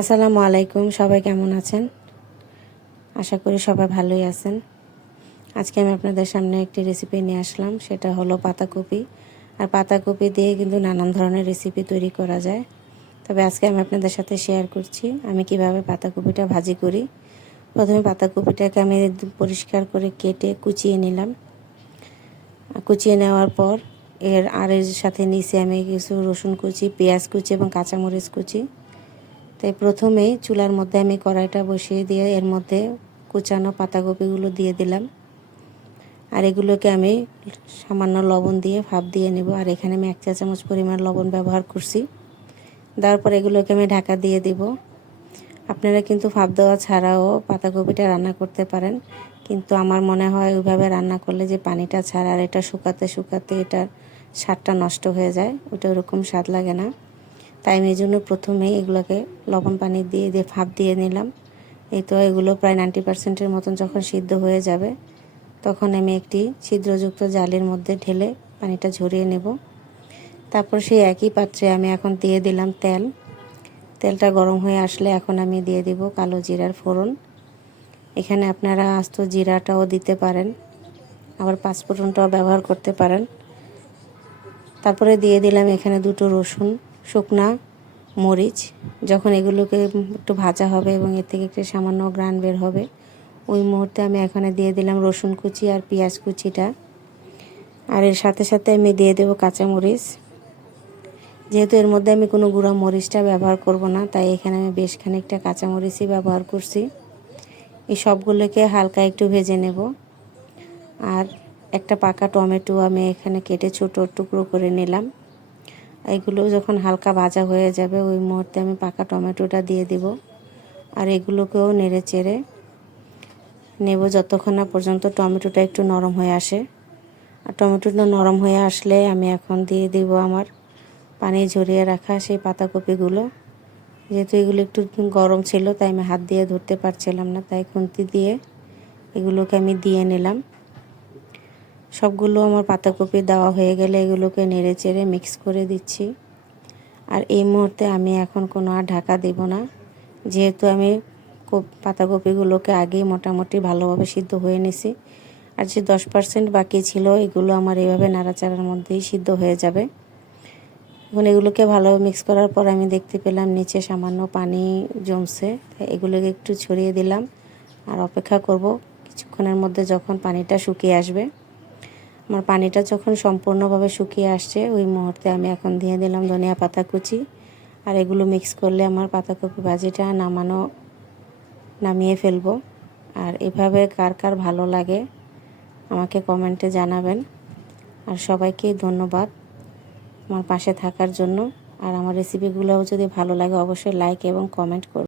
আসসালামু আলাইকুম, সবাই কেমন আছেন? আশা করি সবাই ভালোই আছেন। আজকে আমি আপনাদের সামনে একটি রেসিপি নিয়ে আসলাম, সেটা হলো পাতাকপি। আর পাতাকপি দিয়ে কিন্তু নানান ধরনের রেসিপি তৈরি করা যায়। তবে আজকে আমি আপনাদের সাথে শেয়ার করছি আমি কিভাবে পাতাকপিটা ভাজি করি। প্রথমে পাতাকপিটাকে আমি পরিষ্কার করে কেটে কুচিয়ে নিলাম। কুচিয়ে নেওয়ার পর এর সাথে নিচে আমি কিছু রসুন কুচি, পেঁয়াজ কুচি এবং কাঁচামরিচ কুচি। তাই প্রথমেই চুলার মধ্যে আমি কড়াইটা বসিয়ে দিয়ে এর মধ্যে কুচানো পাতাকপিগুলো দিয়ে দিলাম। আর এগুলোকে আমি সামান্য লবণ দিয়ে ভাপ দিয়ে নেব। আর এখানে আমি 1 চা চামচ পরিমাণ লবণ ব্যবহার করছি। দেওয়ার পর এগুলোকে আমি ঢাকা দিয়ে দিব। আপনারা কিন্তু ভাপ দেওয়া ছাড়াও পাতাকপিটা রান্না করতে পারেন, কিন্তু আমার মনে হয় ওইভাবে রান্না করলে যে পানিটা ছাড়া আর এটা শুকাতে শুকাতে এটার স্বাদটা নষ্ট হয়ে যায়, ওটা ওরকম স্বাদ লাগে না। তাই আমি এই জন্য প্রথমেই এগুলোকে লবণ পানি দিয়ে ভাপ দিয়ে নিলাম। এই তো এগুলো প্রায় 90% মতন যখন সিদ্ধ হয়ে যাবে, তখন আমি একটি ছিদ্রযুক্ত জালির মধ্যে ঢেলে পানিটা ঝরিয়ে নেব। তারপর সেই একই পাত্রে আমি এখন দিয়ে দিলাম তেল। তেলটা গরম হয়ে আসলে এখন আমি দিয়ে দিব কালো জিরার ফোড়ন। এখানে আপনারা আস্ত জিরাটাও দিতে পারেন, আবার পাঁচফোড়নটাও ব্যবহার করতে পারেন। তারপরে দিয়ে দিলাম এখানে 2টো রসুন, শুকনা মরিচ। যখন এগুলোকে একটু ভাজা হবে এবং এর থেকে একটু সামান্য গ্রান বের হবে, ওই মুহূর্তে আমি এখানে দিয়ে দিলাম রসুন কুচি আর পেঁয়াজ কুচিটা। আর এর সাথে সাথে আমি দিয়ে দেবো কাঁচামরিচ। যেহেতু এর মধ্যে আমি কোনো গুঁড়া মরিচটা ব্যবহার করব না, তাই এখানে আমি বেশ খানিকটা কাঁচামরিচই ব্যবহার করছি। এই সবগুলোকে হালকা একটু ভেজে নেব। আর একটা পাকা টমেটো আমি এখানে কেটে ছোট টুকরো করে নিলাম। এগুলো যখন হালকা ভাজা হয়ে যাবে, ওই মুহূর্তে আমি পাকা টমেটোটা দিয়ে দিব। আর এগুলোকেও নেড়ে চেড়ে নেব যতক্ষণ না পর্যন্ত টমেটোটা একটু নরম হয়ে আসে। আর টমেটোটা নরম হয়ে আসলে আমি এখন দিয়ে দিব আমার পানি ঝরিয়ে রাখা সেই পাতাকপিগুলো। যেহেতু এগুলো একটু গরম ছিল, তাই আমি হাত দিয়ে ধরতে পারছিলাম না, তাই খুন্তি দিয়ে এগুলোকে আমি দিয়ে নিলাম। সবগুলো আমার পাতাকপি দেওয়া হয়ে গেলে এগুলোকে নেড়ে চেড়ে মিক্স করে দিচ্ছি। আর এই মুহূর্তে আমি এখন কোনো আর ঢাকা দেব না, যেহেতু আমি পাতাকপিগুলোকে আগেই মোটামুটি ভালোভাবে সিদ্ধ হয়ে নিছি। আর যে 10% বাকি ছিল, এগুলো আমার এইভাবে নাড়াচাড়ার মধ্যেই সিদ্ধ হয়ে যাবে। এখন এগুলোকে ভালোভাবে মিক্স করার পর আমি দেখতে পেলাম নিচে সামান্য পানি জমছে। এগুলোকে একটু ছড়িয়ে দিলাম আর অপেক্ষা করব কিছুক্ষণের মধ্যে যখন পানিটা শুকিয়ে আসবে। আমার পানিটা যখন সম্পূর্ণভাবে শুকিয়ে আসছে, ওই মুহূর্তে আমি এখন দিয়ে দিলাম ধনিয়া পাতা কুচি। আর এগুলো মিক্স করলে আমার পাতাকপি ভাজিটা নামিয়ে ফেলবো। আর এভাবে কার কার ভালো লাগে আমাকে কমেন্টে জানাবেন। আর সবাইকে ধন্যবাদ আমার পাশে থাকার জন্য। আর আমার রেসিপিগুলোও যদি ভালো লাগে অবশ্যই লাইক এবং কমেন্ট করবেন।